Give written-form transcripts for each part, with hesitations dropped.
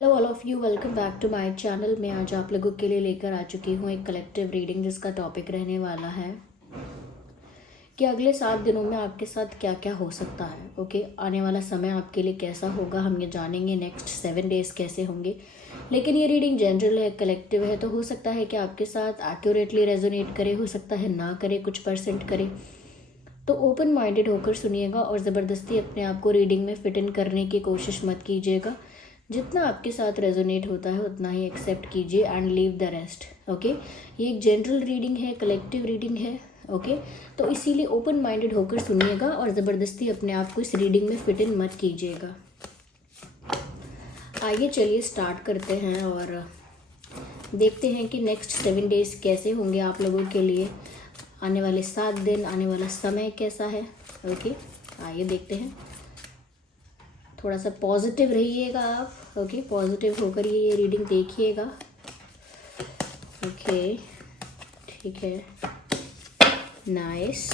Hello all of you, welcome back to my channel. मैं आज आप लोगों के लिए लेकर आ चुकी हूँ एक कलेक्टिव रीडिंग जिसका टॉपिक रहने वाला है कि अगले 7 दिनों में आपके साथ क्या क्या हो सकता है। ओके, आने वाला समय आपके लिए कैसा होगा हम ये जानेंगे। नेक्स्ट 7 डेज कैसे होंगे। लेकिन ये रीडिंग जनरल है, कलेक्टिव है, तो हो सकता है कि आपके साथ एक्यूरेटली रेजोनेट करे, हो सकता है ना करे, कुछ परसेंट करे। तो ओपन माइंडेड होकर सुनिएगा और ज़बरदस्ती अपने आप को रीडिंग में फिट इन करने की कोशिश मत कीजिएगा। जितना आपके साथ रेजोनेट होता है उतना ही एक्सेप्ट कीजिए and leave the rest. Okay, ये एक जनरल रीडिंग है, कलेक्टिव रीडिंग है। ओके, तो इसीलिए ओपन माइंडेड होकर सुनिएगा और ज़बरदस्ती अपने आप को इस रीडिंग में फिट इन मत कीजिएगा। आइए चलिए स्टार्ट करते हैं और देखते हैं कि नेक्स्ट 7 डेज कैसे होंगे आप लोगों के लिए। आने वाले 7 दिन, आने वाला समय कैसा है। ओके, आइए देखते हैं। थोड़ा सा पॉजिटिव रहिएगा आप। ओके, पॉजिटिव होकर ये रीडिंग देखिएगा। ओके, ठीक है, nice.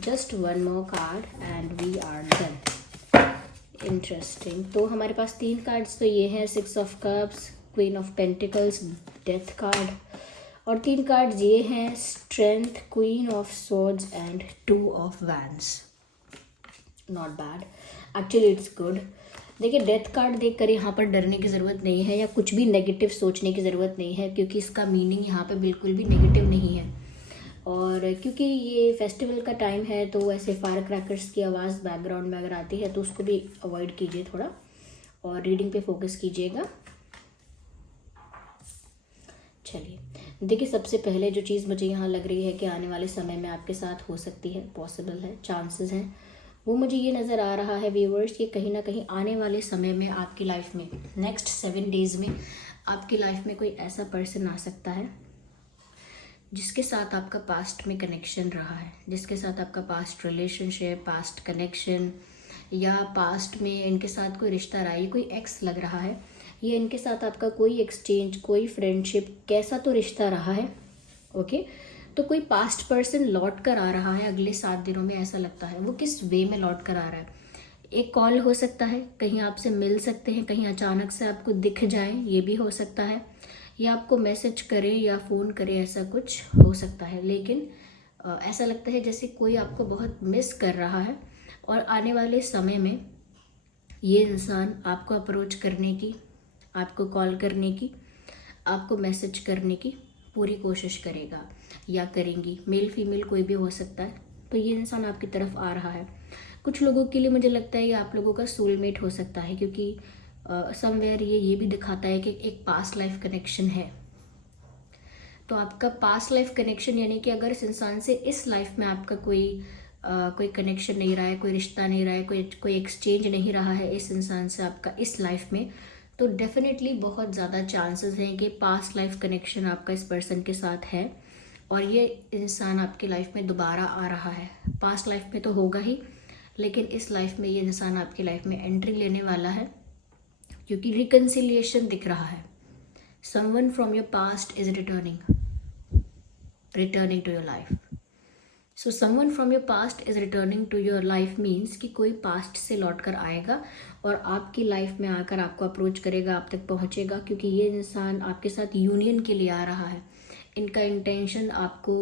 Just one more card and we are done. Interesting. तो हमारे पास 3 कार्ड्स तो ये हैं, 6 of cups, queen of pentacles, death card, और 3 कार्ड्स ये हैं, strength, queen of swords and 2 of wands. Not bad, actually it's good. देखिए, डेथ कार्ड देखकर यहाँ पर डरने की ज़रूरत नहीं है या कुछ भी नेगेटिव सोचने की ज़रूरत नहीं है, क्योंकि इसका मीनिंग यहाँ पे बिल्कुल भी नेगेटिव नहीं है। और क्योंकि ये फेस्टिवल का टाइम है तो ऐसे फायर क्रैकर्स की आवाज़ बैकग्राउंड में अगर आती है तो उसको भी अवॉइड कीजिए थोड़ा, और रीडिंग पे फोकस कीजिएगा। चलिए देखिए, सबसे पहले जो चीज़ मुझे यहाँ लग रही है कि आने वाले समय में आपके साथ हो सकती है, पॉसिबल है, चांसेस हैं, वो मुझे ये नज़र आ रहा है व्यूवर्स कि कहीं ना कहीं आने वाले समय में आपकी लाइफ में, नेक्स्ट 7 डेज में आपकी लाइफ में कोई ऐसा पर्सन आ सकता है जिसके साथ आपका पास्ट में कनेक्शन रहा है, जिसके साथ आपका पास्ट रिलेशनशिप, पास्ट कनेक्शन, या पास्ट में इनके साथ कोई रिश्ता रहा है। ये कोई एक्स लग रहा है, ये इनके साथ आपका कोई एक्सचेंज, कोई फ्रेंडशिप, कैसा तो रिश्ता रहा है। ओके, तो कोई पास्ट पर्सन लौट कर आ रहा है अगले 7 दिनों में, ऐसा लगता है। वो किस वे में लौट कर आ रहा है? एक कॉल हो सकता है, कहीं आपसे मिल सकते हैं, कहीं अचानक से आपको दिख जाए, ये भी हो सकता है, या आपको मैसेज करे या फ़ोन करे, ऐसा कुछ हो सकता है। लेकिन ऐसा लगता है जैसे कोई आपको बहुत मिस कर रहा है और आने वाले समय में ये इंसान आपको अप्रोच करने की, आपको कॉल करने की, आपको मैसेज करने की पूरी कोशिश करेगा या करेंगी। मेल फीमेल कोई भी हो सकता है। तो ये इंसान आपकी तरफ आ रहा है। कुछ लोगों के लिए मुझे लगता है ये आप लोगों का सोलमेट हो सकता है, क्योंकि समवेयर ये भी दिखाता है कि एक पास्ट लाइफ कनेक्शन है। तो आपका पास्ट लाइफ कनेक्शन यानी कि अगर इस इंसान से इस लाइफ में आपका कोई कनेक्शन नहीं रहा है, कोई रिश्ता नहीं रहा है, कोई एक्सचेंज नहीं रहा है इस इंसान से आपका इस लाइफ में, तो डेफिनेटली बहुत ज़्यादा चांसेस हैं कि पास्ट लाइफ कनेक्शन आपका इस पर्सन के साथ है और ये इंसान आपकी लाइफ में दोबारा आ रहा है। पास्ट लाइफ में तो होगा ही, लेकिन इस लाइफ में ये इंसान आपकी लाइफ में एंट्री लेने वाला है, क्योंकि रिकन्सिलिएशन दिख रहा है। Someone from your past is returning to your life. So someone from your past is returning to your life means कि कोई पास्ट से लौट कर आएगा और आपकी लाइफ में आकर आपको अप्रोच करेगा, आप तक पहुंचेगा, क्योंकि ये इंसान आपके साथ यूनियन के लिए आ रहा है। इनका इंटेंशन आपको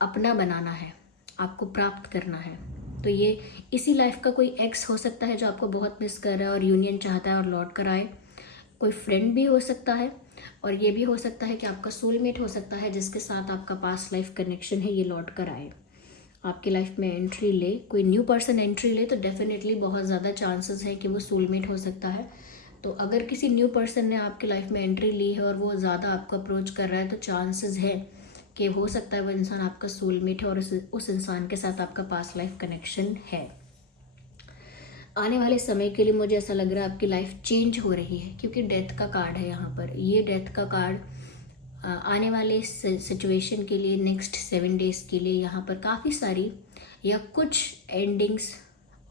अपना बनाना है, आपको प्राप्त करना है। तो ये इसी लाइफ का कोई एक्स हो सकता है जो आपको बहुत मिस कर रहा है और यूनियन चाहता है और लौट कर आए। कोई फ्रेंड भी हो सकता है, और ये भी हो सकता है कि आपका सोलमेट हो सकता है जिसके साथ आपका पास्ट लाइफ कनेक्शन है, ये लौट कर आए, आपकी लाइफ में एंट्री ले, कोई न्यू पर्सन एंट्री ले। तो डेफिनेटली बहुत ज़्यादा चांसेस है कि वो सोलमेट हो सकता है। तो अगर किसी न्यू पर्सन ने आपकी लाइफ में एंट्री ली है और वो ज़्यादा आपको अप्रोच कर रहा है, तो चांसेस है कि हो सकता है वो इंसान आपका सोलमेट है और उस इंसान के साथ आपका पास्ट लाइफ कनेक्शन है। आने वाले समय के लिए मुझे ऐसा लग रहा है आपकी लाइफ चेंज हो रही है, क्योंकि डेथ का कार्ड है यहाँ पर। ये डेथ का कार्ड आने वाले सिचुएशन के लिए, नेक्स्ट 7 डेज के लिए यहाँ पर काफ़ी सारी या कुछ एंडिंग्स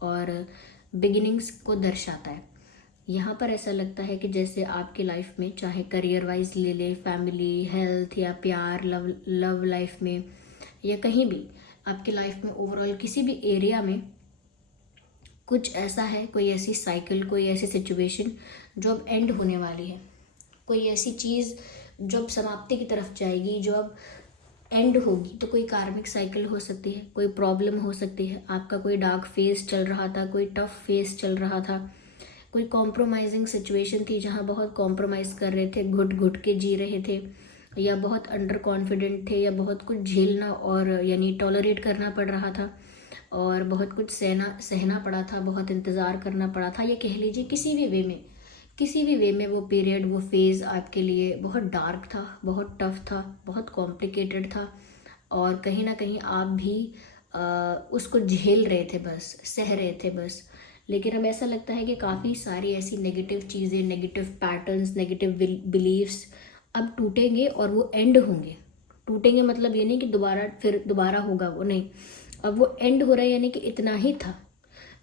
और बिगिनिंग्स को दर्शाता है। यहाँ पर ऐसा लगता है कि जैसे आपकी लाइफ में, चाहे करियर वाइज ले ले, फैमिली, हेल्थ या प्यार, लव लाइफ में, या कहीं भी आपकी लाइफ में ओवरऑल किसी भी एरिया में कुछ ऐसा है, कोई ऐसी साइकिल, कोई ऐसी सिचुएशन जो अब एंड होने वाली है, कोई ऐसी चीज़ जो अब समाप्ति की तरफ जाएगी, जो अब एंड होगी। तो कोई कार्मिक साइकिल हो सकती है, कोई प्रॉब्लम हो सकती है, आपका कोई डार्क फेज चल रहा था, कोई टफ फेज चल रहा था, कोई कॉम्प्रोमाइजिंग सिचुएशन थी जहाँ बहुत कॉम्प्रोमाइज़ कर रहे थे, घुट घुट के जी रहे थे, या बहुत अंडर कॉन्फिडेंट थे, या बहुत कुछ झेलना और यानी टॉलरेट करना पड़ रहा था, और बहुत कुछ सहना पड़ा था, बहुत इंतज़ार करना पड़ा था, या कह लीजिए किसी भी वे में वो पीरियड, वो फेज़ आपके लिए बहुत डार्क था, बहुत टफ था, बहुत कॉम्प्लिकेटेड था, और कहीं ना कहीं आप भी उसको झेल रहे थे, बस सह रहे थे बस। लेकिन अब ऐसा लगता है कि काफ़ी सारी ऐसी नेगेटिव चीज़ें, नेगेटिव पैटर्न्स, नेगेटिव बिलीव्स अब टूटेंगे और वो एंड होंगे। टूटेंगे मतलब ये नहीं कि दोबारा होगा, वो नहीं, अब वो एंड हो रहा है, यानी कि इतना ही था।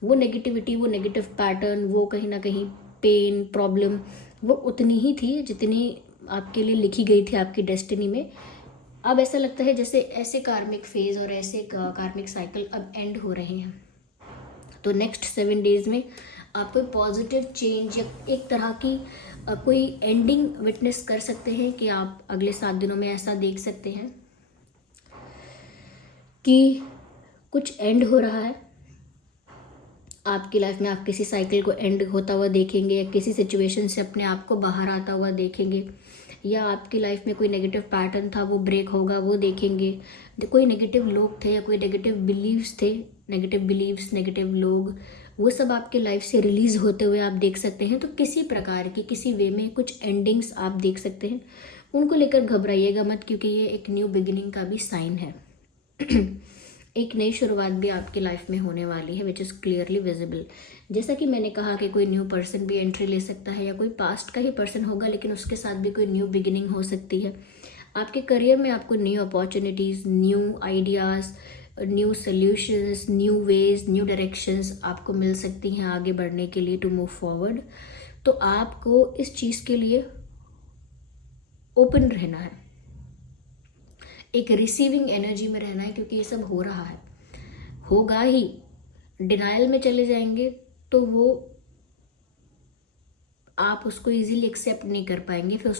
वो नेगेटिविटी, वो नेगेटिव पैटर्न, वो कहीं ना कहीं पेन, प्रॉब्लम, वो उतनी ही थी जितनी आपके लिए लिखी गई थी आपकी डेस्टिनी में। अब ऐसा लगता है जैसे ऐसे कार्मिक फेज और ऐसे कार्मिक साइकिल अब एंड हो रहे हैं। तो नेक्स्ट 7 डेज में आप कोई पॉजिटिव चेंज या एक तरह की कोई एंडिंग विटनेस कर सकते हैं कि आप अगले 7 दिनों में ऐसा देख सकते हैं कि कुछ एंड हो रहा है आपकी लाइफ में। आप किसी साइकिल को एंड होता हुआ देखेंगे, या किसी सिचुएशन से अपने आप को बाहर आता हुआ देखेंगे, या आपकी लाइफ में कोई नेगेटिव पैटर्न था वो ब्रेक होगा, वो देखेंगे। कोई नेगेटिव लोग थे या कोई नेगेटिव बिलीव्स थे, नेगेटिव लोग, वो सब आपके लाइफ से रिलीज़ होते हुए आप देख सकते हैं। तो किसी प्रकार की, किसी वे में कुछ एंडिंग्स आप देख सकते हैं। उनको लेकर घबराइएगा मत, क्योंकि ये एक न्यू बिगिनिंग का भी साइन है। एक नई शुरुआत भी आपकी लाइफ में होने वाली है, विच इज़ क्लियरली विजिबल। जैसा कि मैंने कहा कि कोई न्यू पर्सन भी एंट्री ले सकता है, या कोई पास्ट का ही पर्सन होगा लेकिन उसके साथ भी कोई न्यू बिगिनिंग हो सकती है। आपके करियर में आपको new opportunities, new ideas, new solutions, new ways, new directions आपको मिल सकती हैं आगे बढ़ने के लिए, टू मूव फॉरवर्ड। तो आपको इस चीज़ के लिए ओपन रहना है, एक रिसीविंग एनर्जी में रहना है, क्योंकि ये सब हो रहा है, होगा ही। डिनाइल में चले जाएंगे तो वो आप उसको इजीली एक्सेप्ट नहीं कर पाएंगे, फिर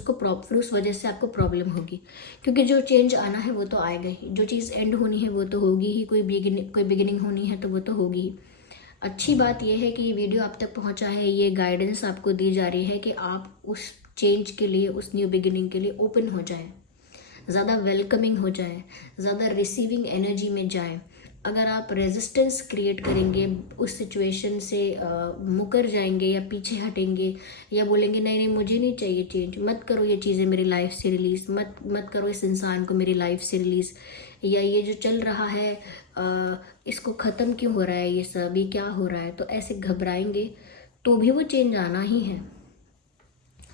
उस वजह से आपको प्रॉब्लम होगी। क्योंकि जो चेंज आना है वो तो आएगा ही, जो चीज़ एंड होनी है वो तो होगी ही, कोई बिगिनिंग होनी है तो वो तो होगी ही। अच्छी बात यह है कि ये वीडियो आप तक पहुंचा है, ये गाइडेंस आपको दी जा रही है कि आप उस चेंज के लिए, उस न्यू बिगिनिंग के लिए ओपन हो जाएं, ज़्यादा वेलकमिंग हो जाए, ज़्यादा रिसीविंग एनर्जी में जाए। अगर आप रेजिस्टेंस क्रिएट करेंगे, उस सिचुएशन से मुकर जाएंगे या पीछे हटेंगे, या बोलेंगे नहीं नहीं मुझे नहीं चाहिए चेंज, मत करो ये चीज़ें मेरी लाइफ से रिलीज़, मत करो इस इंसान को मेरी लाइफ से रिलीज़, या ये जो चल रहा है इसको ख़त्म क्यों हो रहा है, ये सब ये क्या हो रहा है, तो ऐसे घबराएंगे तो भी वो चेंज आना ही है,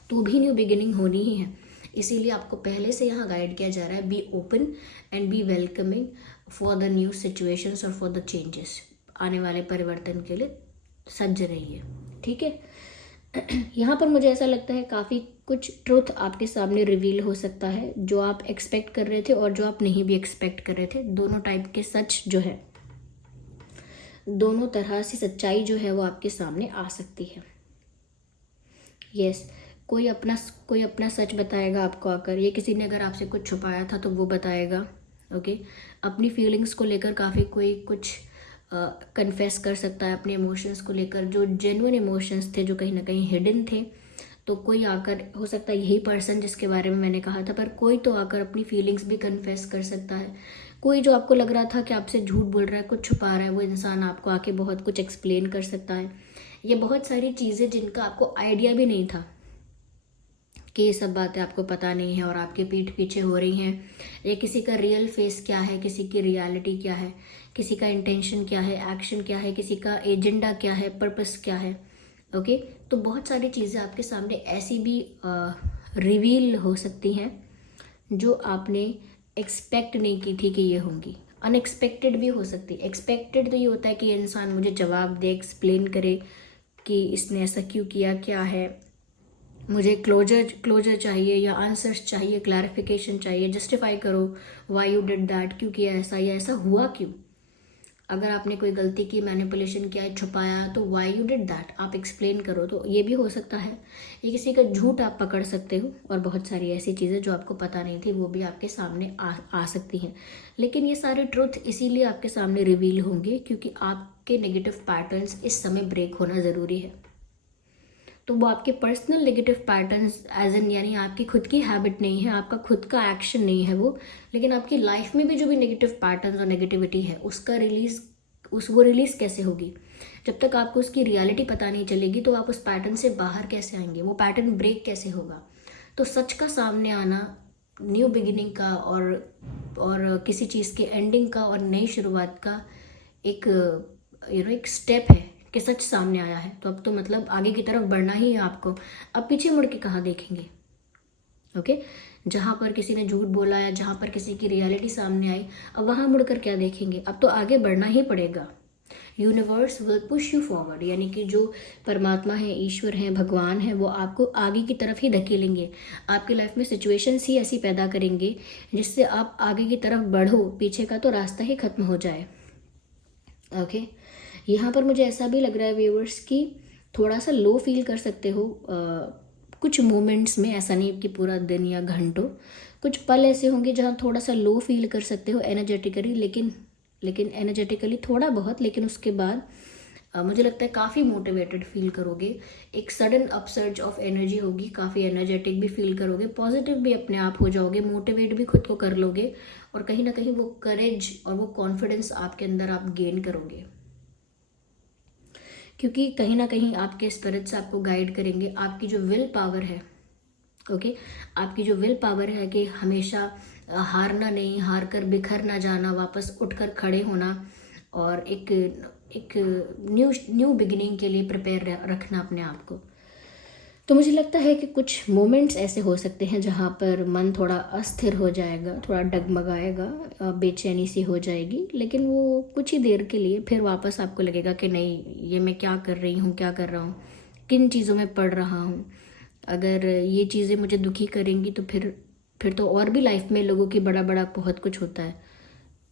तो भी न्यू बिगिनिंग होनी ही है। इसीलिए आपको पहले से यहाँ गाइड किया जा रहा है, be open and be welcoming for the new situations और फॉर द चेंजेस। आने वाले परिवर्तन के लिए सज्ज रहिए, ठीक है। यहाँ पर मुझे ऐसा लगता है काफ़ी कुछ ट्रुथ आपके सामने रिवील हो सकता है, जो आप एक्सपेक्ट कर रहे थे और जो आप नहीं भी एक्सपेक्ट कर रहे थे। दोनों टाइप के सच जो है, दोनों तरह से सच्चाई जो है वो आपके सामने आ सकती है। यस, कोई अपना सच बताएगा आपको आकर, ये किसी ने अगर आपसे कुछ छुपाया था तो वो बताएगा। ओके, अपनी फीलिंग्स को लेकर काफ़ी कोई कुछ कन्फेस कर सकता है, अपने इमोशंस को लेकर, जो जेन्युइन इमोशंस थे, जो कहीं ना कहीं हिडन थे। तो कोई आकर, हो सकता है यही पर्सन जिसके बारे में मैंने कहा था, पर कोई तो आकर अपनी फीलिंग्स भी कन्फेस कर सकता है। कोई जो आपको लग रहा था कि आपसे झूठ बोल रहा है, कुछ छुपा रहा है, वो इंसान आपको आके बहुत कुछ एक्सप्लेन कर सकता है। ये बहुत सारी चीज़ें जिनका आपको आइडिया भी नहीं था कि ये सब बातें आपको पता नहीं है और आपके पीठ पीछे हो रही हैं, या किसी का रियल फेस क्या है, किसी की रियलिटी क्या है, किसी का इंटेंशन क्या है, एक्शन क्या है, किसी का एजेंडा क्या है, पर्पस क्या है। ओके, तो बहुत सारी चीज़ें आपके सामने ऐसी भी रिवील हो सकती हैं जो आपने एक्सपेक्ट नहीं की थी कि ये होंगी। अनएक्सपेक्टेड भी हो सकती है। एक्सपेक्टेड तो ये होता है कि ये इंसान मुझे जवाब दे, एक्सप्लेन करे कि इसने ऐसा क्यों किया, क्या है, मुझे क्लोजर चाहिए या आंसर्स चाहिए, क्लैरिफिकेशन चाहिए, जस्टिफाई करो व्हाई यू डिड दैट, क्यों किया ऐसा, या ऐसा हुआ क्यों। अगर आपने कोई गलती की, मैनिपुलेशन किया है, छुपाया, तो वाई यू डिड दैट, आप एक्सप्लेन करो। तो ये भी हो सकता है। ये किसी का झूठ आप पकड़ सकते हो, और बहुत सारी ऐसी चीज़ें जो आपको पता नहीं थी वो भी आपके सामने आ सकती हैं। लेकिन ये सारे ट्रुथ इसीलिए आपके सामने रिवील होंगे क्योंकि आपके नेगेटिव पैटर्न्स इस समय ब्रेक होना ज़रूरी है। तो वो आपके personal negative patterns as an, यानी आपकी खुद की हैबिट नहीं है, आपका खुद का एक्शन नहीं है वो, लेकिन आपकी लाइफ में भी जो भी नेगेटिव पैटर्न्स और नेगेटिविटी है उसका वो रिलीज कैसे होगी। जब तक आपको उसकी रियलिटी पता नहीं चलेगी तो आप उस पैटर्न से बाहर कैसे आएंगे, वो पैटर्न ब्रेक कैसे होगा। तो सच का सामने आना न्यू बिगिनिंग का और किसी चीज़ के एंडिंग का और नई शुरुआत का एक एक स्टेप है कि सच सामने आया है। तो अब तो मतलब आगे की तरफ बढ़ना ही है आपको। अब पीछे मुड़ के कहाँ देखेंगे। ओके, जहाँ पर किसी ने झूठ बोला या जहाँ पर किसी की रियलिटी सामने आई, अब वहाँ मुड़कर क्या देखेंगे। अब तो आगे बढ़ना ही पड़ेगा। Universe will push you forward, यानी कि जो परमात्मा है, ईश्वर है, भगवान है, वो आपको आगे की तरफ ही धकेलेंगे। आपकी लाइफ में सिचुएशंस ही ऐसी पैदा करेंगे जिससे आप आगे की तरफ बढ़ो, पीछे का तो रास्ता ही खत्म हो जाए। ओके, यहाँ पर मुझे ऐसा भी लग रहा है व्यूअर्स कि थोड़ा सा लो फील कर सकते हो कुछ मोमेंट्स में। ऐसा नहीं कि पूरा दिन या घंटों, कुछ पल ऐसे होंगे जहाँ थोड़ा सा लो फील कर सकते हो एनर्जेटिकली, लेकिन एनर्जेटिकली थोड़ा बहुत। लेकिन उसके बाद मुझे लगता है काफ़ी मोटिवेटेड फील करोगे, एक सडन अपसर्ज ऑफ एनर्जी होगी, काफ़ी एनर्जेटिक भी फील करोगे, पॉजिटिव भी अपने आप हो जाओगे, मोटिवेट भी खुद को कर लोगे, और कहीं ना कहीं वो करेज और वो कॉन्फिडेंस आपके अंदर आप गेन करोगे, क्योंकि कहीं ना कहीं आपके स्पिरिट्स आपको गाइड करेंगे। आपकी जो विल पावर है, ओके, आपकी जो विल पावर है कि हमेशा हारना नहीं, हार कर बिखर ना जाना, वापस उठकर खड़े होना, और एक न्यू बिगिनिंग के लिए प्रिपेयर रखना अपने आप को। तो मुझे लगता है कि कुछ मोमेंट्स ऐसे हो सकते हैं जहाँ पर मन थोड़ा अस्थिर हो जाएगा, थोड़ा डगमगाएगा, बेचैनी सी हो जाएगी, लेकिन वो कुछ ही देर के लिए, फिर वापस आपको लगेगा कि नहीं, ये मैं क्या कर रही हूँ, क्या कर रहा हूँ, किन चीज़ों में पढ़ रहा हूँ। अगर ये चीज़ें मुझे दुखी करेंगी तो फिर तो और भी लाइफ में लोगों की बड़ा बड़ा बहुत कुछ होता है।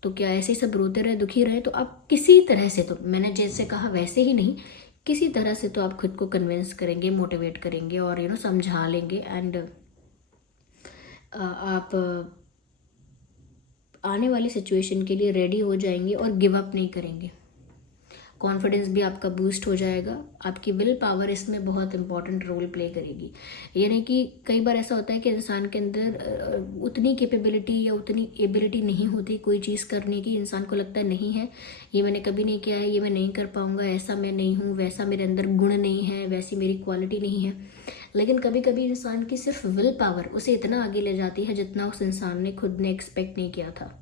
तो क्या ऐसे ही सब रोते रहे, दुखी रहे? तो आप किसी तरह से, तो मैंने जैसे कहा वैसे ही नहीं, किसी तरह से तो आप खुद को कन्विंस करेंगे, मोटिवेट करेंगे, और समझा लेंगे, एंड आप आने वाली सिचुएशन के लिए रेडी हो जाएंगे और गिव अप नहीं करेंगे। कॉन्फिडेंस भी आपका बूस्ट हो जाएगा। आपकी विल पावर इसमें बहुत इंपॉर्टेंट रोल प्ले करेगी। यानी कि कई बार ऐसा होता है कि इंसान के अंदर उतनी कैपेबिलिटी या उतनी एबिलिटी नहीं होती कोई चीज़ करने की। इंसान को लगता है नहीं है, ये मैंने कभी नहीं किया है, ये मैं नहीं कर पाऊंगा, ऐसा मैं नहीं हूँ, वैसा मेरे अंदर गुण नहीं है, वैसी मेरी क्वालिटी नहीं है। लेकिन कभी कभी इंसान की सिर्फ विल पावर उसे इतना आगे ले जाती है जितना उस इंसान ने खुद ने एक्सपेक्ट नहीं किया था।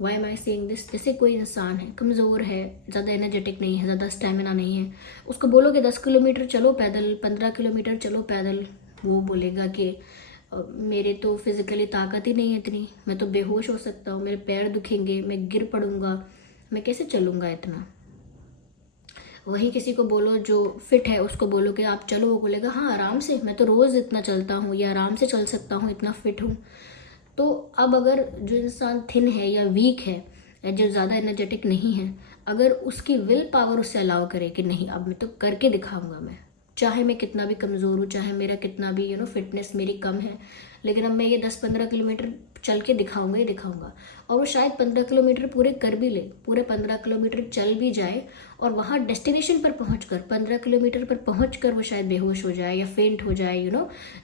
Why am I saying this? जैसे कोई इंसान है, कमज़ोर है, ज़्यादा एनर्जेटिक नहीं है, ज़्यादा स्टेमिना नहीं है, उसको बोलोगे 10 किलोमीटर चलो पैदल, 15 किलोमीटर चलो पैदल, वो बोलेगा कि मेरे तो फिज़िकली ताकत ही नहीं है इतनी, मैं तो बेहोश हो सकता हूँ, मेरे पैर दुखेंगे, मैं गिर पड़ूंगा, मैं कैसे चलूँगा इतना। वही किसी को बोलो जो फिट है, उसको बोलो कि आप चलो, वो बोलेगा हाँ आराम से, मैं तो रोज़ इतना चलता हूँ या आराम से चल सकता हूँ, इतना फिट हूँ। तो अब अगर जो इंसान थिन है या वीक है या जो ज़्यादा एनर्जेटिक नहीं है, अगर उसकी विल पावर उससे अलाउ करे कि नहीं अब मैं तो करके दिखाऊंगा, मैं चाहे मैं कितना भी कमज़ोर हूँ, चाहे मेरा कितना भी फिटनेस मेरी कम है, लेकिन अब मैं ये 10-15 किलोमीटर चल के दिखाऊंगा ही दिखाऊंगा। और वो शायद 15 किलोमीटर पूरे कर भी ले, पूरे 15 किलोमीटर चल भी जाए, और वहाँ डेस्टिनेशन पर पहुँचकर 15 किलोमीटर पर पहुँचकर वो शायद बेहोश हो जाए या फेंट हो जाए,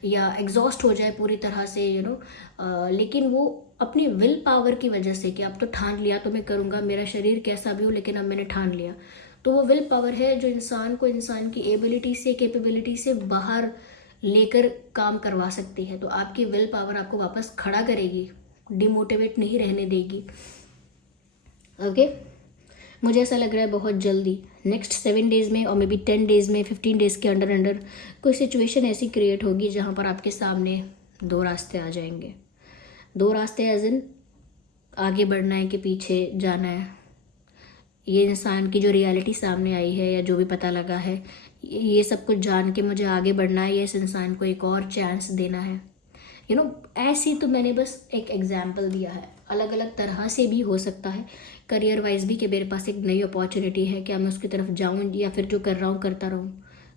या एग्जॉस्ट हो जाए पूरी तरह से, लेकिन वो अपनी विल पावर की वजह से कि अब तो ठान लिया तो मैं करूँगा, मेरा शरीर कैसा भी हो लेकिन अब मैंने ठान लिया। तो वो विल पावर है जो इंसान को इंसान की एबिलिटी से, कैपेबिलिटी से बाहर लेकर काम करवा सकती है। तो आपकी विल पावर आपको वापस खड़ा करेगी, डिमोटिवेट नहीं रहने देगी। ओके, मुझे ऐसा लग रहा है बहुत जल्दी नेक्स्ट 7 डेज़ में, और मे बी 10 डेज़ में, 15 डेज़ के अंडर कोई सिचुएशन ऐसी क्रिएट होगी जहाँ पर आपके सामने 2 रास्ते आ जाएंगे। 2 रास्ते एज इन आगे बढ़ना है कि पीछे जाना है। ये इंसान की जो रियलिटी सामने आई है या जो भी पता लगा है, ये सब कुछ जान के मुझे आगे बढ़ना है या इस इंसान को एक और चांस देना है। ऐसी तो मैंने बस एक एग्जाम्पल दिया है। अलग अलग तरह से भी हो सकता है, करियर वाइज भी, कि मेरे पास एक नई अपॉर्चुनिटी है, क्या मैं उसकी तरफ जाऊँ या फिर जो कर रहा हूँ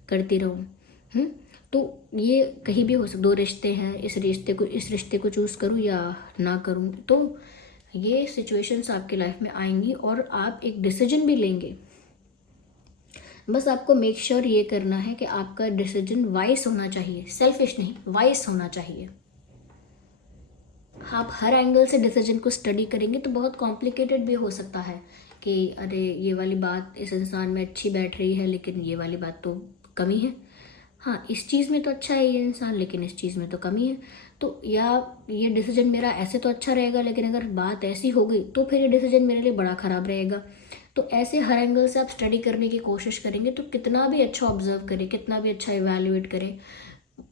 करती रहूँ। तो ये कहीं भी हो सकता, 2 रिश्ते हैं, इस रिश्ते को चूज़ करूँ या ना करूँ। तो ये सिचुएशंस आपकी लाइफ में आएंगी और आप एक डिसीजन भी लेंगे। बस आपको मेक श्योर ये करना है कि आपका डिसीजन वाइस होना चाहिए, सेल्फिश नहीं, वाइस होना चाहिए। आप हर एंगल से डिसीजन को स्टडी करेंगे तो बहुत कॉम्प्लिकेटेड भी हो सकता है कि अरे ये वाली बात इस इंसान में अच्छी बैठ रही है लेकिन ये वाली बात तो कमी है, हाँ इस चीज़ में तो अच्छा है ये इंसान लेकिन इस चीज़ में तो कमी है। तो या ये डिसीजन मेरा ऐसे तो अच्छा रहेगा लेकिन अगर बात ऐसी हो गई तो फिर ये डिसीजन मेरे लिए बड़ा ख़राब रहेगा। तो ऐसे हर एंगल से आप स्टडी करने की कोशिश करेंगे तो कितना भी अच्छा ऑब्जर्व करें, कितना भी अच्छा इवैल्यूएट करें,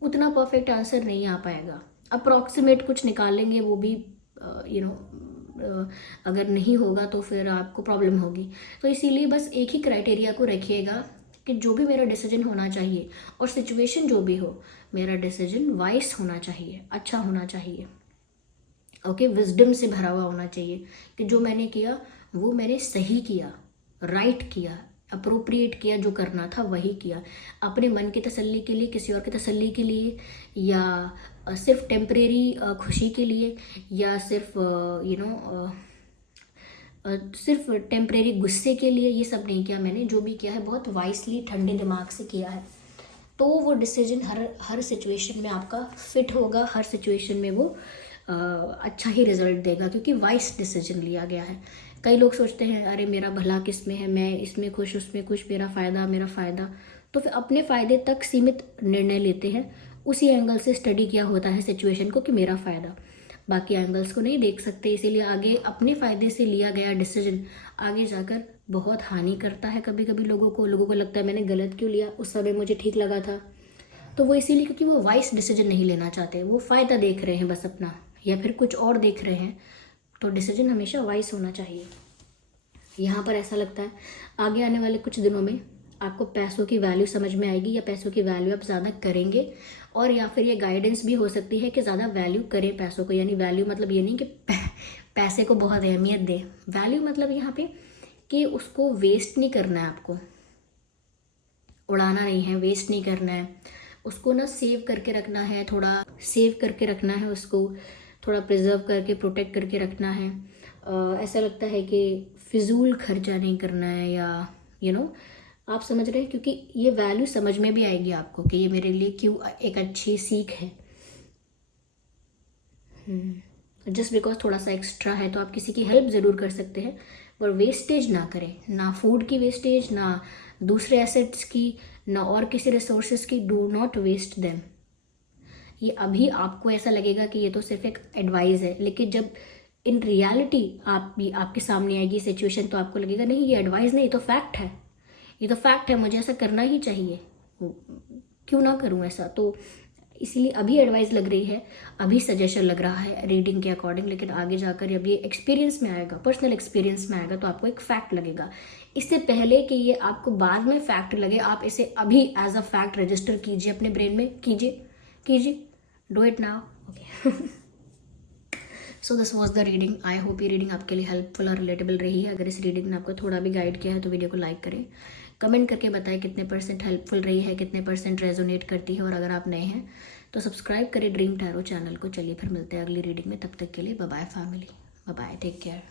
उतना परफेक्ट आंसर नहीं आ पाएगा। अप्रॉक्सीमेट कुछ निकालेंगे वो भी अगर नहीं होगा तो फिर आपको प्रॉब्लम होगी। तो इसीलिए बस एक ही क्राइटेरिया को रखिएगा कि जो भी मेरा डिसीजन होना चाहिए और सिचुएशन जो भी हो, मेरा डिसीजन वाइस होना चाहिए, अच्छा होना चाहिए, ओके, विजडम से भरा हुआ होना चाहिए कि जो मैंने किया वो मैंने सही किया, राइट किया, अप्रोप्रिएट किया, जो करना था वही किया। अपने मन की तसल्ली के लिए, किसी और की तसल्ली के लिए, या सिर्फ टेम्परेरी खुशी के लिए, या सिर्फ सिर्फ टेम्परेरी गुस्से के लिए, ये सब नहीं किया मैंने। जो भी किया है बहुत वाइसली, ठंडे दिमाग से किया है। तो वो डिसीजन हर सिचुएशन में आपका फिट होगा, हर सिचुएशन में वो अच्छा ही रिजल्ट देगा क्योंकि वाइस डिसीजन लिया गया है। कई लोग सोचते हैं अरे मेरा भला किस में है, मैं इसमें खुश उसमें खुश, मेरा फ़ायदा, तो फिर अपने फ़ायदे तक सीमित निर्णय लेते हैं। उसी एंगल से स्टडी किया होता है सिचुएशन को कि मेरा फ़ायदा, बाकी एंगल्स को नहीं देख सकते। इसीलिए आगे अपने फ़ायदे से लिया गया डिसीजन आगे जाकर बहुत हानि करता है। कभी कभी लोगों को लगता है मैंने गलत क्यों लिया, उस समय मुझे ठीक लगा था। तो वो इसीलिए क्योंकि वो वाइस डिसीजन नहीं लेना चाहते, वो फ़ायदा देख रहे हैं बस अपना, या फिर कुछ और देख रहे हैं। तो डिसीजन हमेशा वाइस होना चाहिए। यहाँ पर ऐसा लगता है आगे आने वाले कुछ दिनों में आपको पैसों की वैल्यू समझ में आएगी, या पैसों की वैल्यू आप ज़्यादा करेंगे, और या फिर ये गाइडेंस भी हो सकती है कि ज़्यादा वैल्यू करें पैसों को। यानी वैल्यू मतलब ये नहीं कि पैसे को बहुत अहमियत दें, वैल्यू मतलब यहाँ पे कि उसको वेस्ट नहीं करना है, आपको उड़ाना नहीं है, वेस्ट नहीं करना है, उसको ना सेव करके रखना है, थोड़ा सेव करके रखना है, उसको थोड़ा प्रिजर्व करके प्रोटेक्ट करके रखना है। ऐसा लगता है कि फिजूल खर्चा नहीं करना है, या आप समझ रहे हैं, क्योंकि ये वैल्यू समझ में भी आएगी आपको कि ये मेरे लिए क्यों एक अच्छी सीख है। जस्ट बिकॉज थोड़ा सा एक्स्ट्रा है तो आप किसी की हेल्प ज़रूर कर सकते हैं, पर वेस्टेज ना करें, ना फूड की वेस्टेज, ना दूसरे एसेट्स की, ना और किसी रिसोर्सेज की। Do not waste them. ये अभी आपको ऐसा लगेगा कि ये तो सिर्फ एक एडवाइस है, लेकिन जब इन रियलिटी आपके सामने आएगी सिचुएशन तो आपको लगेगा नहीं ये एडवाइस नहीं, ये तो फैक्ट है, ये तो फैक्ट है, मुझे ऐसा करना ही चाहिए, क्यों ना करूं ऐसा। तो इसीलिए अभी एडवाइस लग रही है, अभी सजेशन लग रहा है रीडिंग के अकॉर्डिंग, लेकिन आगे जाकर जब ये एक्सपीरियंस में आएगा, पर्सनल एक्सपीरियंस में आएगा, तो आपको एक फैक्ट लगेगा। इससे पहले कि ये आपको बाद में फैक्ट लगे, आप इसे अभी एज अ फैक्ट रजिस्टर कीजिए अपने ब्रेन में, कीजिए, do it now, okay. So this was the reading. I hope ये रीडिंग आपके लिए हेल्पफुल और रिलेटेबल रही है। अगर इस रीडिंग ने आपको थोड़ा भी गाइड किया है तो वीडियो को लाइक करें, कमेंट करके बताएं कितने % हेल्पफुल रही है, कितने % रेजोनेट करती है, और अगर आप नए हैं तो सब्सक्राइब करें ड्रीम टैरो चैनल को। चलिए फिर मिलते हैं अगली रीडिंग में, तब तक के लिए bye bye family, bye bye, take care.